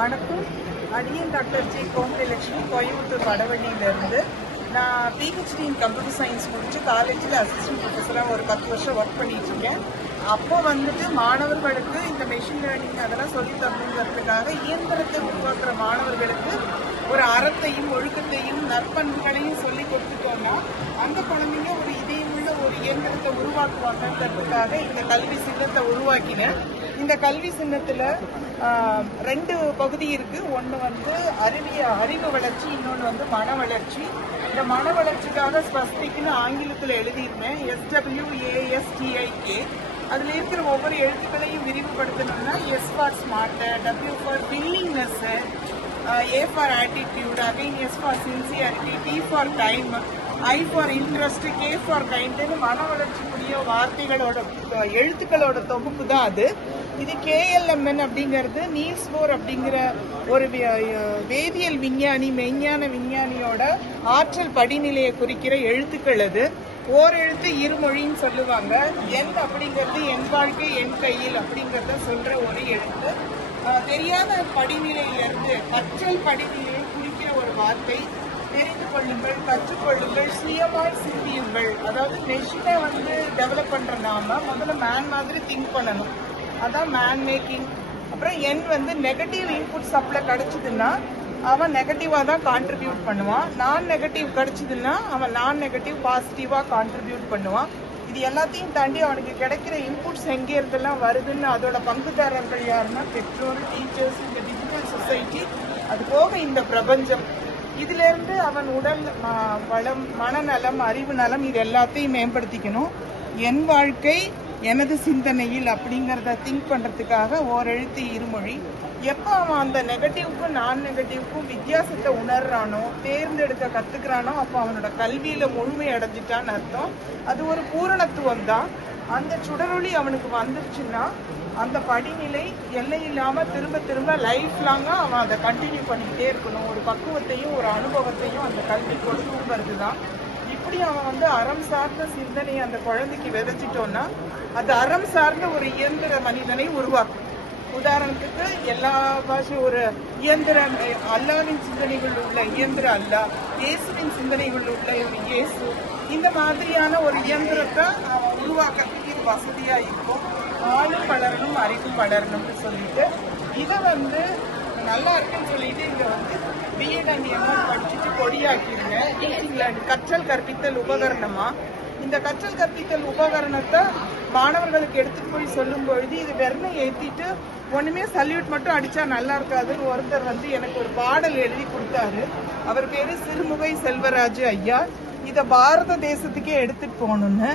வணக்கம். அடியன் doctor G கோமலட்சுமி, Coimbatore வடவள்ளியிலிருந்து. நான் பிஹெச்டி இன் கம்ப்யூட்டர் சயின்ஸ் முடிச்சு காலேஜில் அசிஸ்டன்ட் ப்ரொஃபஸராக ஒரு 10 வருஷம் ஒர்க் பண்ணிட்டு இருக்கேன். அப்போ மாணவர்களுக்கு இந்த மெஷின் லேர்னிங் அதெல்லாம் சொல்லி தரணுங்கிறதுக்காக இயந்திரத்தை உருவாக்குற மாணவர்களுக்கு ஒரு அறத்தையும் ஒழுக்கத்தையும் நற்பண்புகளையும் சொல்லி கொடுத்துட்டோம்னா அந்த குழந்தைங்க ஒரு இதயமுள்ள ஒரு இயந்திரத்தை உருவாக்குவாங்கிறதுக்காக இந்த கல்வி சின்னத்தை உருவாக்கினேன். இந்த கல்வி சின்னத்தில் 2 பகுதி இருக்கு. ஒன்று அறிவு வளர்ச்சி, இன்னொன்று மன வளர்ச்சி. இந்த மன வளர்ச்சிக்காக ஸ்பெசிஃபிக்னு ஆங்கிலத்தில் எழுதியிருந்தேன், SWASTIK. அதில் இருக்கிற ஒவ்வொரு எழுத்துக்களையும் விரிவுபடுத்தணும்னா S for smart, W for willingness, A for attitude, again S for sincerity, T for time, I for interest, K for கைண்ட்னு மன வளர்ச்சிக்குரிய வார்த்தைகளோட எழுத்துக்களோட தொகுப்பு தான் அது. இது KLMN அப்படிங்கிறது நீல்ஸ் போர் அப்படிங்கிற ஒரு வேதியியல் விஞ்ஞானி, மெய்ஞான விஞ்ஞானியோட ஆற்றல் படிநிலையை குறிக்கிற எழுத்துக்கள். அது ஓர் எழுத்து இருமொழின்னு சொல்லுவாங்க. என் அப்படிங்கிறது என் வாழ்க்கை என் கையில் அப்படிங்கிறத சொல்ற ஒரு எழுத்து. தெரியாத படிநிலையிலிருந்து கற்றல் படிநிலையை குறிக்கிற ஒரு வார்த்தை. தெரிந்து கொள்ளுங்கள், கற்றுக்கொள்ளுங்கள், சுயமாய் சிந்தியுங்கள். அதாவது மெஷினை டெவலப் பண்ற நாம முதல்ல மேன் மாதிரி திங்க் பண்ணணும். அதான் மேன் மேக்கிங். அப்புறம் நெகட்டிவ் இன்புட் சப்ளை கிடைச்சதுன்னா அவன் நெகட்டிவாக தான் கான்ட்ரிபியூட் பண்ணுவான். நான் நெகட்டிவ் கிடைச்சதுன்னா அவன் நான் நெகட்டிவ் பாசிட்டிவாக கான்ட்ரிபியூட் பண்ணுவான். இது எல்லாத்தையும் தாண்டி அவனுக்கு கிடைக்கிற இன்புட்ஸ் எங்கே இருந்தெல்லாம் வருதுன்னு அதோட பங்குதாரர்கள் யாருன்னா பெற்றோர், டீச்சர்ஸ், இந்த டிஜிட்டல் சொசைட்டி, அது போக இந்த பிரபஞ்சம். இதுல இருந்து அவன் உடல் வளம், மனநலம், அறிவு நலம் இது எல்லாத்தையும் மேம்படுத்திக்கணும். என் வாழ்க்கை எனது சிந்தனையில் அப்படிங்கிறத திங்க் பண்றதுக்காக ஓரெழுத்து இருமொழி. எப்போ அவன் அந்த நெகட்டிவ்க்கும் நான் நெகட்டிவ்க்கும் வித்தியாசத்தை உணர்றானோ, தேர்ந்தெடுக்க கத்துக்கிறானோ, அப்போ அவனோட கல்வியில முழுமை அடைஞ்சிட்டான்னு அர்த்தம். அது ஒரு பூரணத்துவம் தான். அந்த சுடரொளி அவனுக்கு வந்துருச்சுன்னா அந்த படிநிலை எல்லை இல்லாம திரும்ப திரும்ப லைஃப் லாங்கா அவன் அதை கண்டினியூ பண்ணிக்கிட்டே இருக்கணும். ஒரு பக்குவத்தையும் ஒரு அனுபவத்தையும் அந்த கல்வி கொடுக்குங்கிறது தான். இப்படி அவன் அறம் சார்ந்த சிந்தனையை அந்த குழந்தைக்கு விதைச்சிட்டோன்னா அது அறம் சார்ந்த ஒரு இயந்திர மனிதனை உருவாக்கும். உதாரணத்துக்கு எல்லா பாஷையும் ஒரு இயந்திர அல்லாவின் சிந்தனைகள் உள்ள இயந்திர அல்லா, இயேசுவின் சிந்தனைகள் உள்ள ஒரு இயேசு, இந்த மாதிரியான ஒரு இயந்திரத்தை உருவாக்குறதுக்கு இது வசதியா இருக்கும். ஆளும் வளரணும், அறிவும் வளரணும்னு சொல்லிட்டு இதை நல்லா இருக்குன்னு சொல்லிட்டு இங்க பிஎட் அண்ட் எம்எட் படிச்சுட்டு கொடியாக்கிருங்க. கற்றல் கற்பித்தல் உபகரணமா இந்த கற்றல் கற்பித்தல் உபகரணத்தை மாணவர்களுக்கு எடுத்துட்டு போய் சொல்லும் பொழுது இது வெறுமை ஏற்றிட்டு ஒண்ணுமே சல்யூட் மட்டும் அடிச்சா நல்லா இருக்காதுன்னு ஒருத்தர் எனக்கு ஒரு பாடல் எழுதி கொடுத்தாரு. அவர் பேரு சிறுமுகை செல்வராஜ் ஐயா. இத பாரத தேசத்துக்கே எடுத்துட்டு போகணும்னு.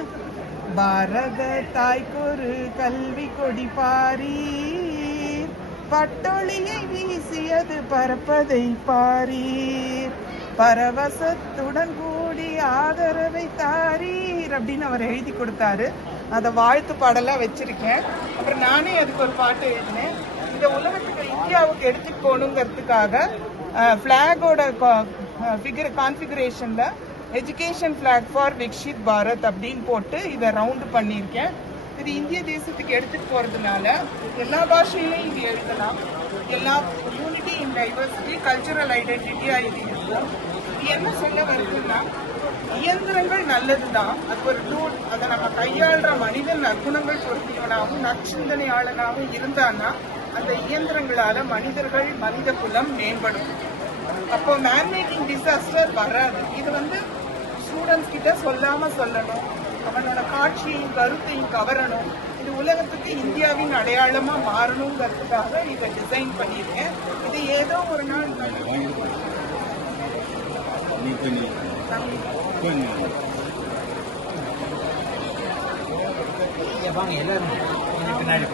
பாரத தாய்க்கொரு கல்வி கொடி பாரீர், பட்டொளியை வீசியது பரப்பதை பாரீர், பரவசத்துடன் கூடி ஆதரவை தாரீர் அப்படின்னு அவர் எழுதி கொடுத்தாரு. அதை வாழ்த்து பாடலா வச்சிருக்கேன். அப்புறம் நானே அதுக்கு ஒரு பாட்டு எழுதினேன். இந்த உலகத்துக்கு இந்தியாவுக்கு எடுத்துட்டு போகணுங்கிறதுக்காக பிளாகோட கான்ஃபிகரேஷன்ல education block for Viksit Bharat அப்படின்னு போட்டு இதை ரவுண்டு பண்ணியிருக்கேன். இது இந்திய தேசத்துக்கு எடுத்துட்டு போறதுனால எல்லா பாஷையிலையும் இது எழுதலாம். எல்லா யூனிட்டி இன் டைவர்சிட்டி, கல்ச்சுரல் ஐடென்டிட்டியா இது இருக்கும். இது என்ன சொல்ல வருதுன்னா, இயந்திரங்கள் நல்லதுதான், அது ஒரு டூல். அதை நம்ம கையாளுற மனிதன் நற்குணங்கள் பொருத்தியவனாகவும் நற்சிந்தனையாளனாகவும் இருந்தான்னா அந்த இயந்திரங்களால மனித குலம் மேம்படும். அப்போ மேன் மேக்கிங் டிசாஸ்டர் வராது. இது ஸ்டூடெண்ட்ஸ் கிட்ட சொல்லாம சொல்லணும், அவனோட காட்சியையும் கருத்தையும் கவரணும். இது உலகத்துக்கு இந்தியாவின் அடையாளமா மாறணுங்கிறதுக்காக இதை டிசைன் பண்ணியிருக்கேன். இது ஏதோ ஒரு நாள் எல்லாரும் பின்னாடி